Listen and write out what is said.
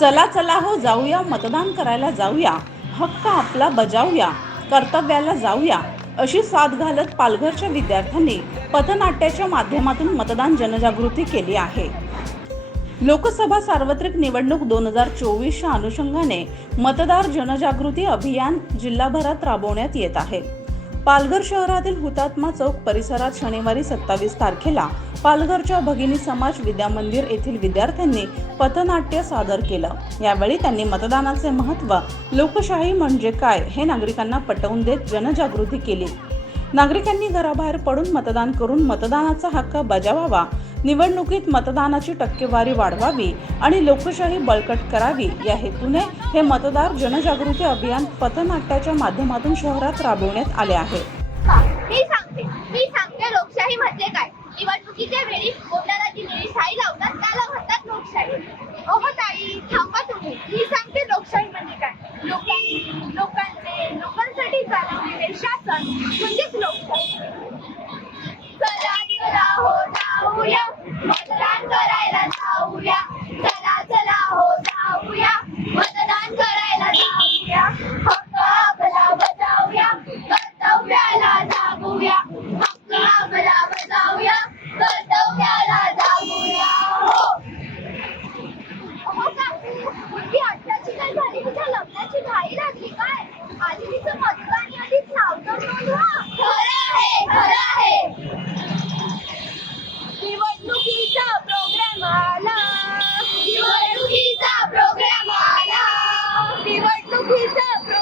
चला चला हो जाऊया. मतदान करायला जाऊया. हक्क आपला बजावूया. कर्तव्याला जाऊया. अशी साथ घालत पालघरच्या विद्यार्थ्यांनी पथनाट्याच्या माध्यमातून मतदान जनजागृती केली आहे. लोकसभा सार्वत्रिक निवडणूक दोन हजार चोवीसच्या अनुषंगाने मतदार जनजागृती अभियान जिल्हाभरात राबवण्यात येत आहे. पालघर शहरातील हुतात्मा चौक परिसरात शनिवारी सत्तावीस तारखेला पालघरच्या भगिनी समाज विद्या मंदिर येथील विद्यार्थ्यांनी पथनाट्य सादर केलं. यावेळी त्यांनी मतदानाचे महत्त्व लोकशाही म्हणजे काय हे नागरिकांना पटवून देत जनजागृती केली. नागरिकांनी घराबाहेर पडून मतदान करून मतदानाचा हक्क बजावावा निवडणुकीत मतदानाची टक्केवारी वाढवावी आणि लोकशाही बळकट करावी या हेतूने हे मतदार जनजागृती अभियान पथनाट्याच्या माध्यमातून शहरात राबवण्यात आले आहे. मी सांगते मी सांगते लोकशाही म्हणजे काय? निवडणुकीच्या वेळी बोटाला जी निळी शाही लावतात त्याला म्हणतात लोकशाही. ओहो ताई थांबा तुम्ही. मी सांगते लोकशाही म्हणजे काय? लोकांनी लोकांचे लोकांसाठी चालवलेले शासन म्हणजे मतदान करायला जाऊया. चला चला हो जाऊया. मतदान करायला जाऊया. हक्क आपला बजावूया. कर्तव्याला जागूया. हक्क आपला बजावूया. कर्तव्याला जागूया. हो. हो मुलगी अठराची काय झाली? तुझ्या लग्नाची घाई लागली काय? आधी तिचं मतदान यादीत नाव तर खरं आहे खरं आहे. Peter.